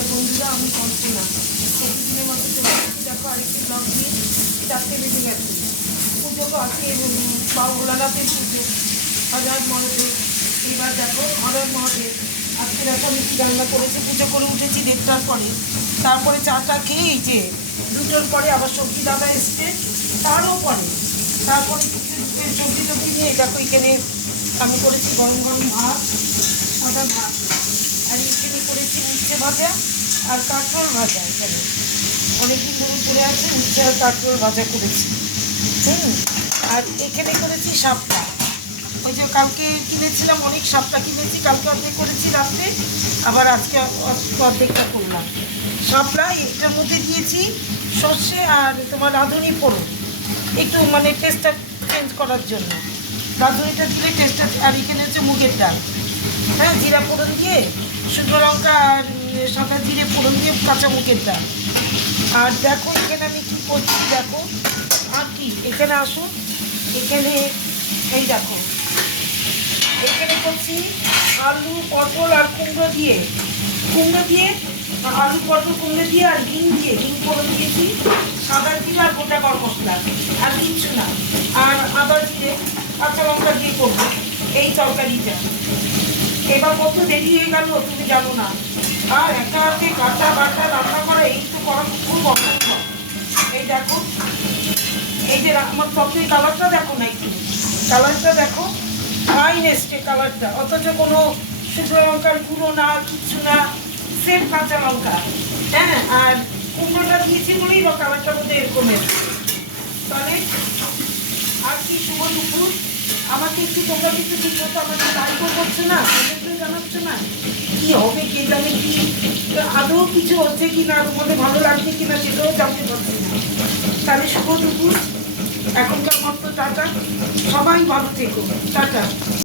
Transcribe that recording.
নমস্কার বন্ধুরা, আমি কল্পনা। প্রতিদিনের মতো চলে এসেছি, দেখো আরেকটি ব্লগ নিয়ে। 4টে বেজে গেছে, পুজো তো আছে, বাবা ভোলানাথের পুজো, হরহর মহাদেব। এইবার দেখো হরহর মহাদেব, আজকে দেখো আমি কি রান্না করেছি। পুজো করে উঠেছি 1:30টার পরে, তারপরে চাটা খেয়ে এই যে 2টোর পরে আবার সবজি দাদা এসছে, তারও পরে তারপরে সবজি টবজি নিয়ে দেখো এখানে আমি করেছি গরম গরম ভাত, সাদা ভাত, আর এখানে করেছি উচ্ছে ভাজা আর কাঁকরোল ভাজা। এখানে অনেকদিন ধরে পড়ে আছে, উচ্ছে আর কাঁকরোল ভাজা করেছি। আর এখানে করেছি সাপটা, ওই যে কালকে কিনেছিলাম, অনেক সাপটা কিনেছি, কালকে অর্ধেক করেছি রাত্রে, আবার আজকে অর্ধেকটা করলাম। সাপটা এটার মধ্যে দিয়েছি সর্ষে আর তোমার রাঁধুনি ফোড়ন, একটু মানে টেস্টটা চেঞ্জ করার জন্য রাঁধুনিটা দিলে টেস্টটা। আর এখানে হচ্ছে মুগের ডাল, হ্যাঁ, জিরা ফোড়ন দিয়ে, শুকনো লঙ্কা আর সাদা জিরে ফোড়ন দিয়ে কাঁচা মুগের ডাল। আর দেখো এখানে আমি কী করছি, দেখো আর কি এখানে আসুন, এখানে এই দেখো এখানে করছি আলু পটল আর কুমড়ো দিয়ে আলু পটল কুমড়ো দিয়ে আর হিং ফোড়ন দিয়েছি, সাদা জিরে আর গোটা গরম মশলা, আর কিচ্ছু না। আর আদা জিরে কাঁচা লঙ্কা দিয়ে করবো এই তরকারিটা। এবার কত দেরি হয়ে গেল তুমি জানো না। আর একা হাতে কাটা বাটা রান্না করা, এই তো করা খুব অসম্ভব। এই দেখো, এই যে আমার তরকারি কালারটা দেখো না, একটু কালারটা দেখো, ফাইন এসছে কালারটা, অথচ কোনো শুকনো লঙ্কার গুঁড়ো না, কিচ্ছু না, সেম কাঁচা লঙ্কা। হ্যাঁ, আর কুমড়োটা দিয়েছি বলেই বা কালারটা বোধহয় এরকম এসছে। তাহলে আর কি, শুভ দুপুর। আমাকে একটু তোমরা কিন্তু ঠিক মতো আমাকে লাইকও করছো না, কমেন্টও জানাচ্ছ না, কি হবে কে জানে, কি আদৌ কিছু হচ্ছে কি না, তোমাদের ভালো লাগছে কি না সেটাও জানতে পারছি না। তাহলে শুভ দুপুর, এখনকার মতো টাটা, সবাই ভালো থেকো, টাটা।